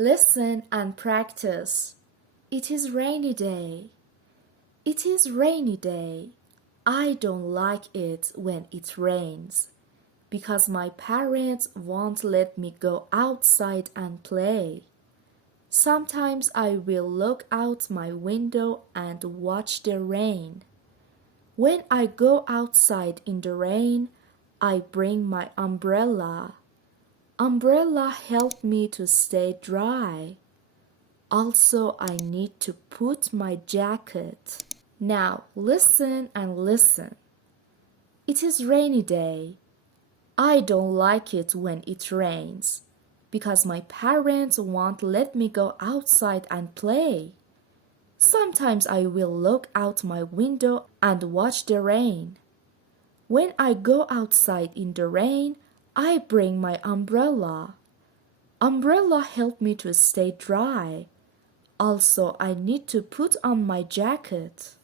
Listen and practice. It is rainy day. It is rainy day. I don't like it when it rains because my parents won't let me go outside and play. Sometimes I will look out my window and watch the rain. When I go outside in the rain, I bring my umbrella. Umbrella help me to stay dry. Also, I need to put my jacket. Now listen and listen. It is rainy day. I don't like it when it rains because my parents won't let me go outside and play. Sometimes I will look out my window and watch the rain. When I go outside in the rain, I bring my umbrella. Umbrella help me to stay dry. Also, I need to put on my jacket.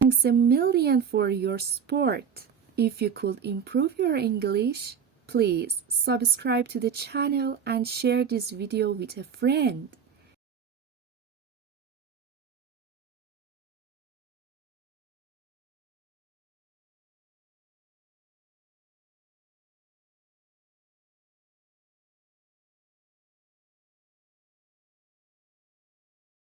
Thanks a million for your support. If you could improve your English, please subscribe to the channel and share this video with a friend.